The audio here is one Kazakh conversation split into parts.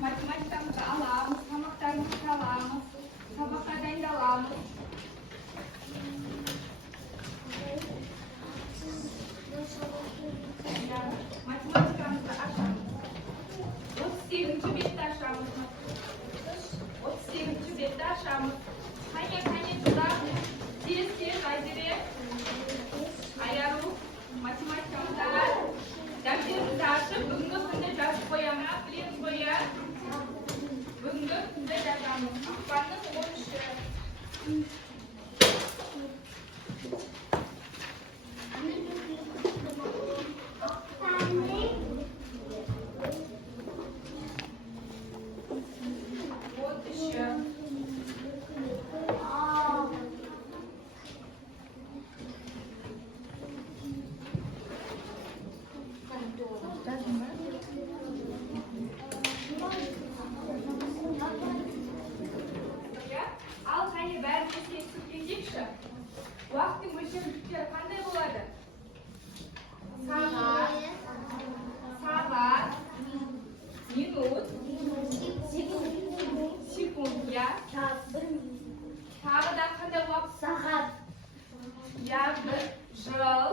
Matematikamızı alalım, tabaklarımızı alalım, tabaklardan da alalım. Matematikamızı aşalım. 38. bette aşağımız. 38. bette aşağımız. Kanya tuda. Tez aydere. Ayaru. Matematikамызda. Defterimizi açıp bugünkü günde жазып koyamız. Biliriz koya. Bugünkü günde жазамыз. Akbarınız 13. Al hani vermesi eksik Vaktin müşterikleri qanday bo'ladi? Saat, minut, sekund ya. Tağıdan qanday vaqt? Saat. Yardı, jıl,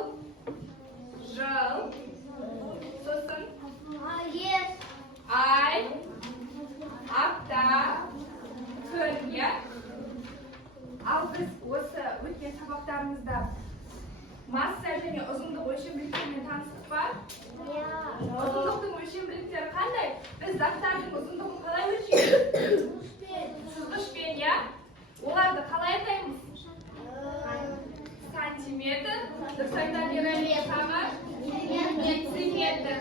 so'sin, ay, hafta, kun ya. Al biz o'tgan saboqlarimizda massa және uzunluq o'lcham birliklariga tanishdik va uzunluqning o'lcham birliklari qanday? Biz daftarning uzunligini qalay o'lchaymiz? Suzg'ichpen ya. Ularni qalay ataymiz? Santimetr, daftardan beraylik qamar, detsimetr,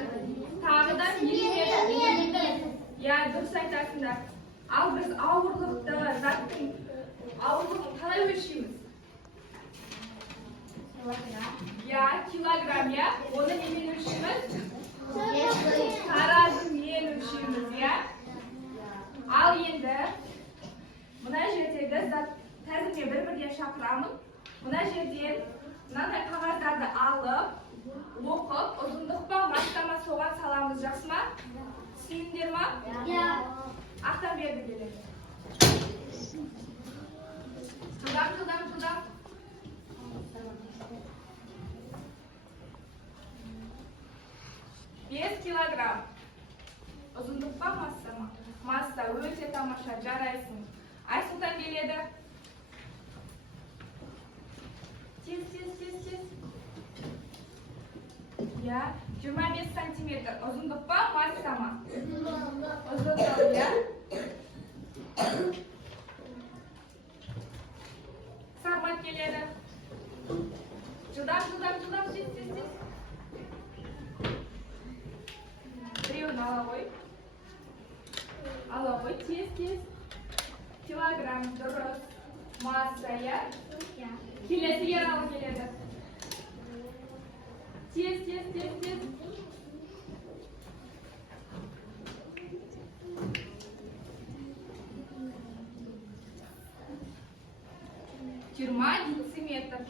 tag'idan millimetr. Ya, dұрыс aytasizlar. Al biz og'irlikni, zatning og'irligini qalay o'lchaymiz? Ya, kilogram ya. Onu neмен ölçümüz? Tarazымен ölçümüz ya. Al endi mına jerdagi zat tazimga bir-biriga chaqiramın. Mına жерден mınday qog'ozlarni alib, o'qib, uzunlik bilan massama so'g'at salamiz, yaxshimi? Tushundingizmi? Ya. Aqtam berdi keling. Tudam. 5 kilogram. Uzunlukqa massama. Massa o'ta tomosha jaraysin. Aysudan keladi. Tez. Ya, 25 santimetr uzunlukqa massama. Uzunluq ya. Sarmat keladi. Judam, tez. Древно аловой, тез, килограмм, дұрыс, масса, я? Келесі яралы келеді. Тез. Жиырма дециметр.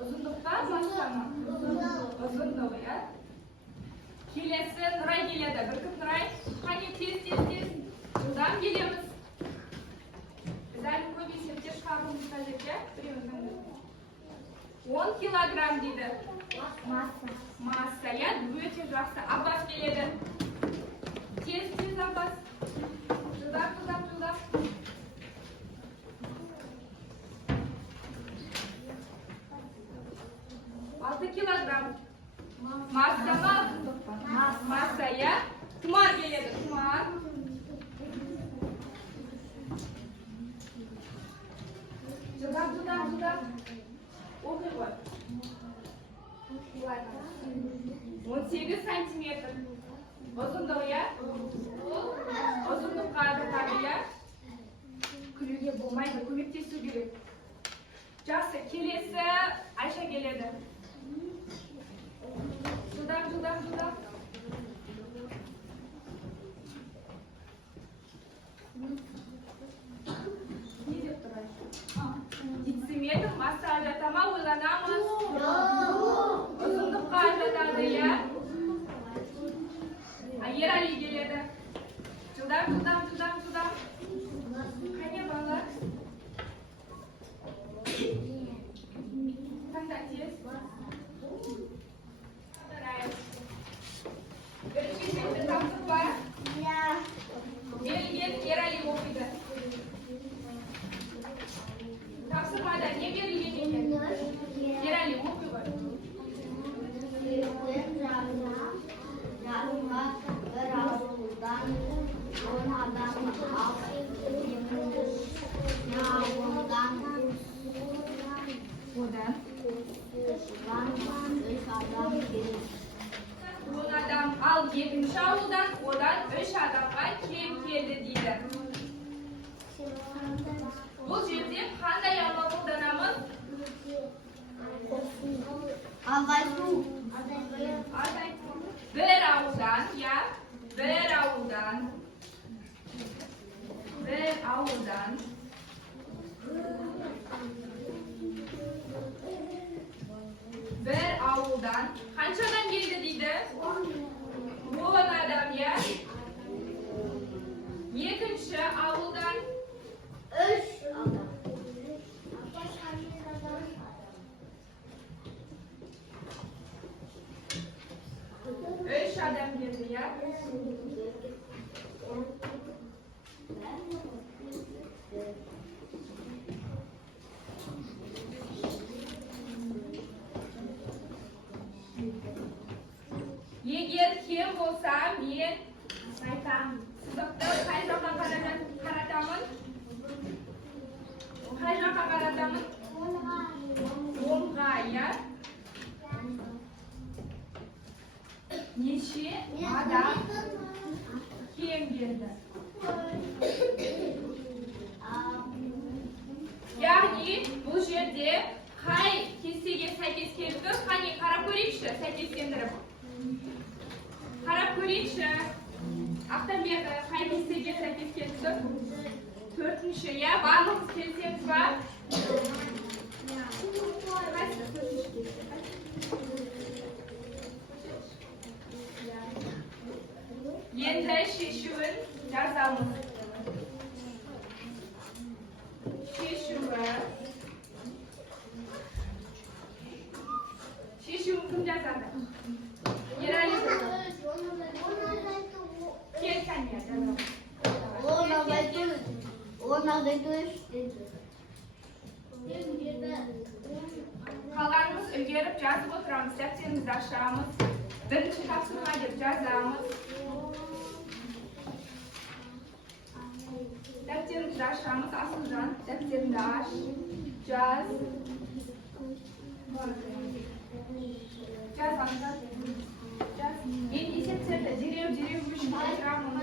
Ұзындыққа массама? Ұзындығы, я? Келесі Нұрай келеді. Бүркіт Нұрай. Қане тез. Жылдам келеміз. Біз әлі көп есептер шығаруымыз қажет, я? 10 килограмм дейді. Масса, я? Өте жақсы. Аббас келеді. Тез, Аббас. Жылдам. 6 килограмм. Масса, я? Тұмар келеді, тұмар. Жылдам. Оқи ғой. 18 сантиметр. Ұзындығы, я? Ұзындыққа жатады, я? Күлуге болмайды, көмектесу керек. Жақсы, келесі Айша келеді. Жылдам. Не деп тұрайын? Дециметр, масса жатама, ойланамыз. Ұзындыққа жатады, я? Ерали келеді. Tudam. Hanya banget. Tanda cis. Görüşürüz. Tamsın var. Gel yerali okuydu. Tamsın var da ne bir yerali okuydu. On adam al 70 avludan, odan 3 adamға кем келді дейді. Бұл жерде қандай амал қолданамыз? Азайту. Bir avludan, ya, bir avludan qancha odam keldi deydi? 10 odam ya. Ikkinchi avludan 3 adam. 3 odam keldi ya. Егер кем болса, мен айтамын. Сызықты қай жаққа қаратамын? Қай жаққа қаратамын? Оңға, я? Неше адам кем келді? Яғни, бұл жерде қай кестеге сәйкес келді? Қане қарап көрейікші, сәйкестендіріп. Қарап көрейікші. Ақтамбек қай кестеге сәйкес келді? 4-ші, я? Барлығыз келсеңіз ба? Енді шешуін жазамыз. Шешуін кім жазады? Ерали. Кел Сәния жазамыз. Он азайту. Қалғанымыз үлгеріп жазып отырамыз. Дәптерімізді ашамыз. Бірінші тапсырма деп жазамыз. Дәптерімізді ашамыз. Асылжан, дәптеріңді аш. Жаз. Мен есептерді дереу үшін отырамын.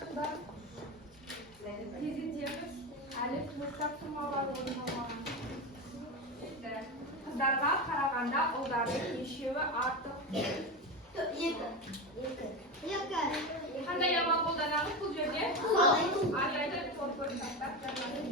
Судан. Тездетеміз. Әлі тапсырмалар орындалмаған. Қыздарға қарағанда ұлдардың нешеуі артық? 2. Қандай амал қолданамыз бұл жерде? Азайтып көріп тастап жазамыз.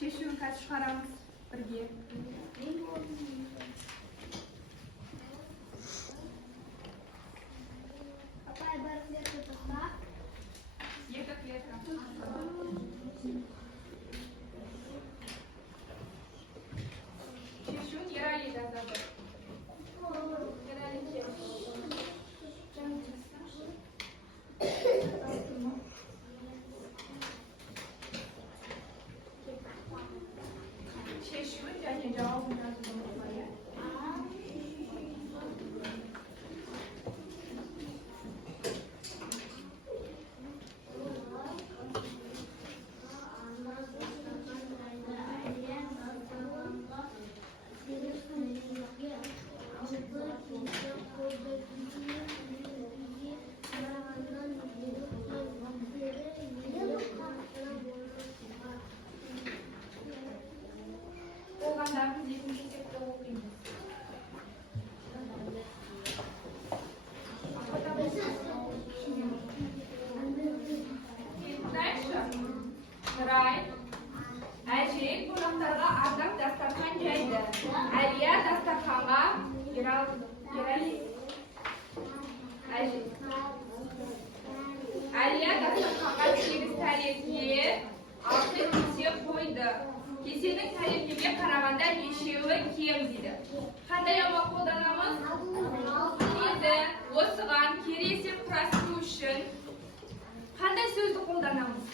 Шешуін қазір шығарамыз бірге. Екі клетка. Шешуін Ерали жазады. Ерали кел. Шешуін және жауабын жазуды ұмытпайық. da biz 7. sınıfta okuyacağız. Дальше. Рай. Әжей қонақтарға ардақ дастархан жайды. Әлия дастарханға Әлия дастарханға 8 тәрелке, 6 кесе қойды. Кесенің тәрелкеге қарағанда бешеуі кем дейді. Қандай амал қолданамыз? Енді осыған кері есеп құрастыру үшін қандай сөзді қолданамыз?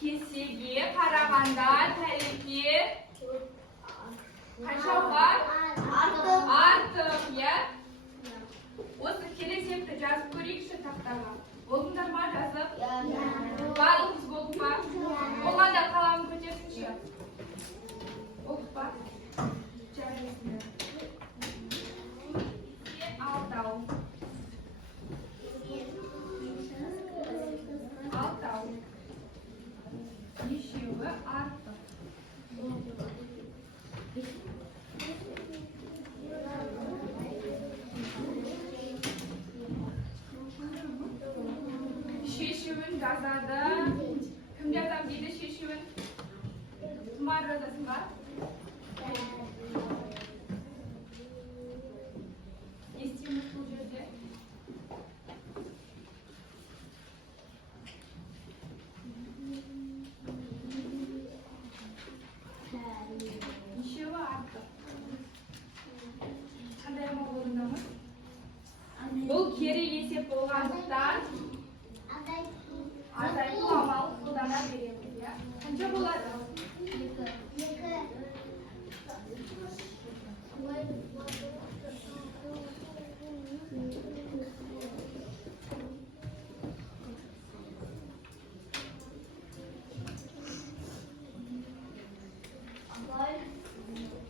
Кесеге қарағанда тәрелке қанша бар? Артық, иә? Осы кері есепті жазып көрейікші тақтаға. Болдыңдар ма жазып? Барлығымыз болдық па? Болғанда қаламын көтерсінші. Болдық па? Жарайсыңдар. Алтау. Бешеуі артық. Шешуін жазады. Кім жазам дейді шешуін? Тұмар жазасың ба? Не істейміз бұл жерде? Нешеуі артық. Қандай амал орындамыз? Бұл кері есеп болғандықтан азайту амалы қолдана береміз, иә? Қанша болады? 2.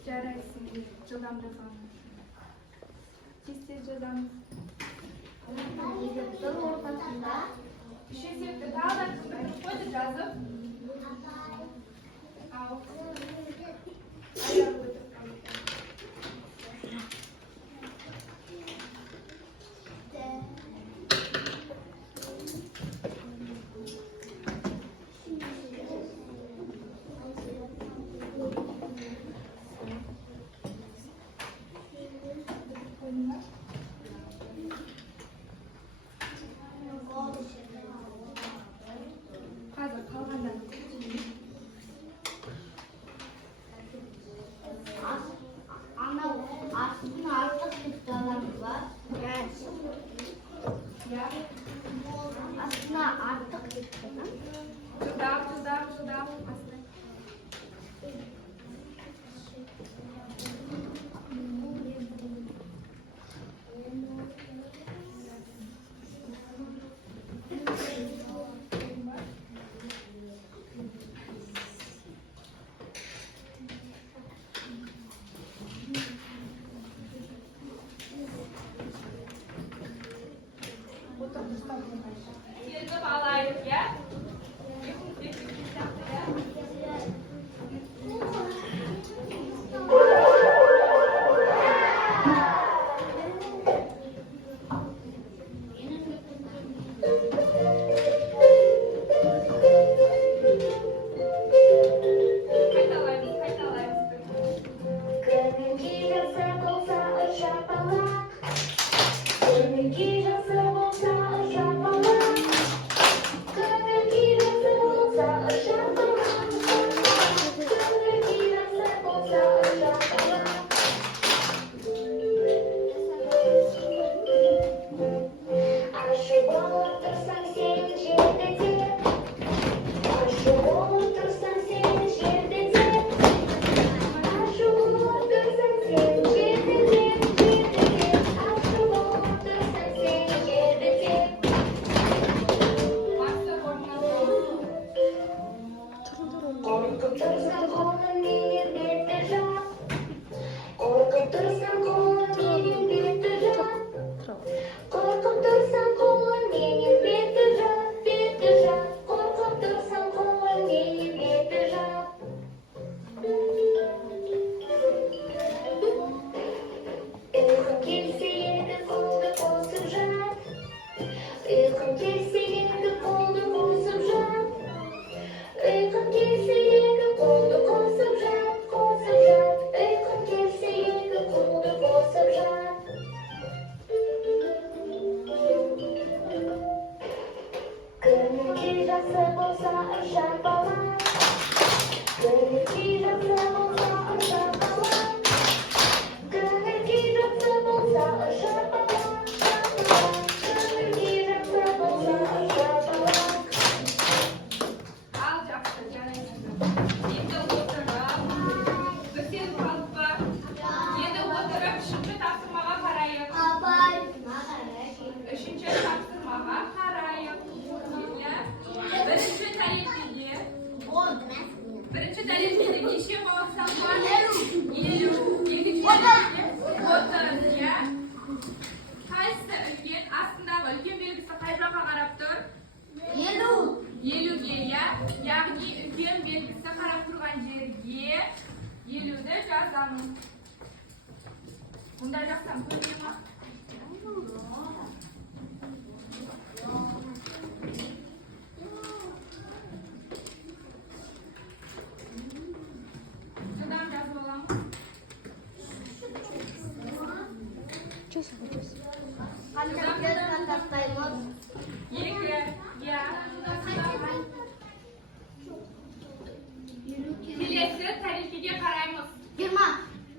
Жарайсың, жылдам жазамыз. Тез жазамыз. Үш есепті тағы да қойды жазып. Ал. Қазір қалғандан Анау астын артық кетті аламыз ба? Астына артық кетті. Жылдам. Ертіп алайық, иә? Al жақсы, жарайды. Енді отырып, бітен қалып бар. Енді отырып, үшінші тапсырмаға қарайық. Үшінші тапсырмаға қарайық. Бірінші дәлелдеде неше балықсақ бар? 50. Екінші дәлелдеде 30, иә? Қайсысы үлкен? Астындағы үлкен белгісі қай жаққа қарап тұр? 50-ге, иә? Яғни үлкен белгісі қарап тұрған жерге 50-ді жазамыз. Бұнда жақсам көріне ма? Содан жазып аламыз. Екі, иә. Келесі тәрелкеге қараймыз.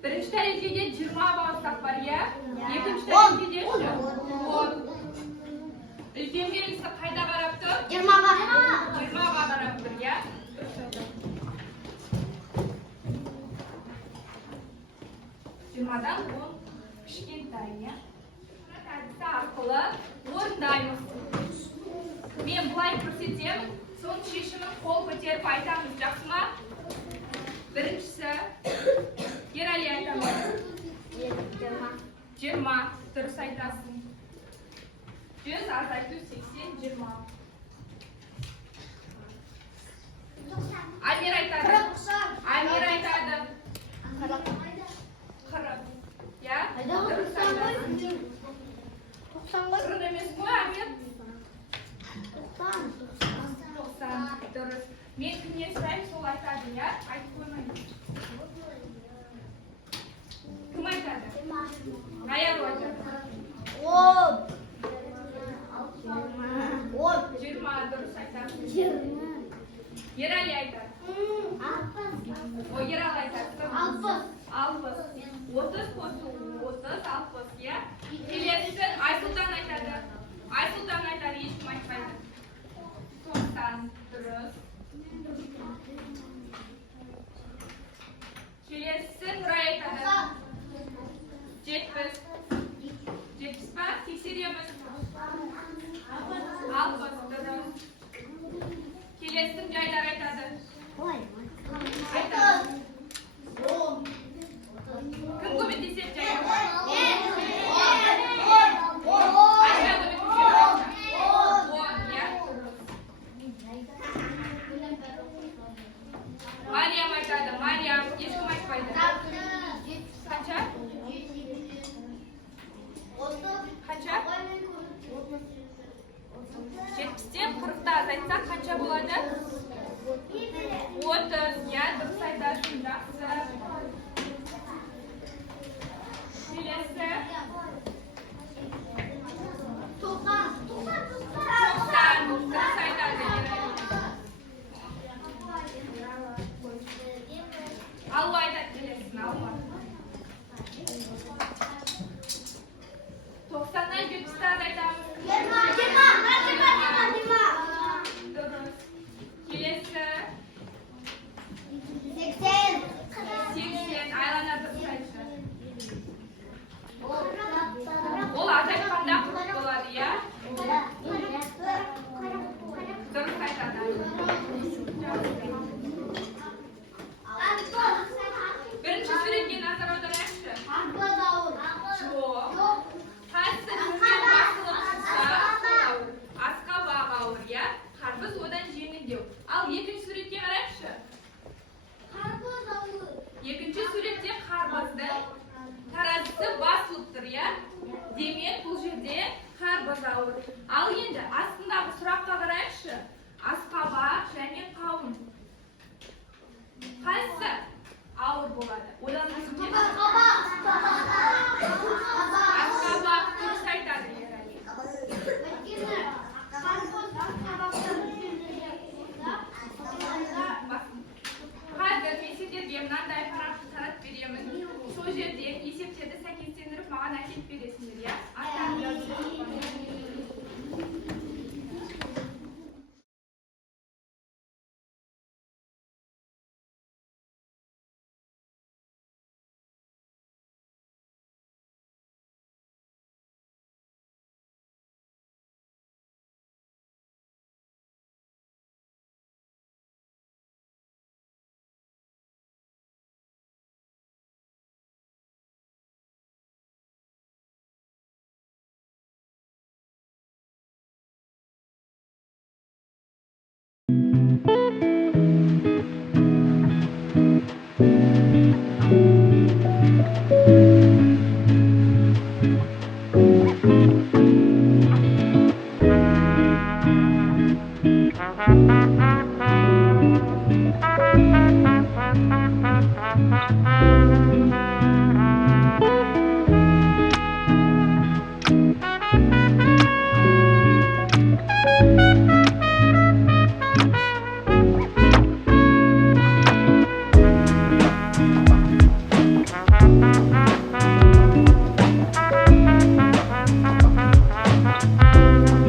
Бірінші тәрелкеде 20 балықтар бар, иә? Екінші тәрелкеде 10. Үлкен белгісі қайда қарап тұр? 20-ға қарап тұр, иә? 20-дан 10 кішкентай, иә? Әдісі арқылы орындаймыз. Мен бұлай көрсетемін, соның шешімін қол көтеріп айтамыз, жақсы ма? Біріншісі, Ерали айтамыз. 20, дұрыс айтасың. 100 азайту 80, 20. Амир айтады. Амир айтады. 40. Я? Дұрыс айтасың. 40 емес қой, Амир? 90. Дұрыс. Мен кімнен сұрайым, сол айтады, я? Айтып қоймайды. Кім айтады? Аяр айтады. 20, дұрыс айтасың. Ерали айтады. О, Ерали айтады. 60. 30 қосу. 30, 60, я? Келесісін Айсұлтан айтады. Айсұлтан айтады, ешкім айтпайды. 90, дұрыс. Келесісін Нұрай айтады. 70. 70 па? Тексереміз. 60, дұрыс. Келесісін Жайдар айтады. Айтады. Кім көмектеседі Жайдар? Мариям айтады. Мариям, ешкім айтпайды. Қанша? Қанша? 70-тен 40-та азайтсақ қанша болады? 30, я дұрыс айтасың, жақсы. Келесі. 90, дұрыс айтады. Алла айтады, келесін, алма. 90-нан 70-та азайтамыз. 20. Дұрыс. Келесі. 80, айлана дұрыс айтты. Ол азайтқанда 40 болады, я? Дұрыс айтады. Бірінші суретке назар аударайықшы. Жоқ. Қайсы жүрген басылып тұрса, асқа бақ ауыр, я? Қарбыз одан жеңілдеу. Ал екінші суретке қарайықшы. Екінші суретте қарбыздың таразысы басылып тұр, я? Демек, бұл жерде қарбыз ауыр. Ал енді астындағы сұрақ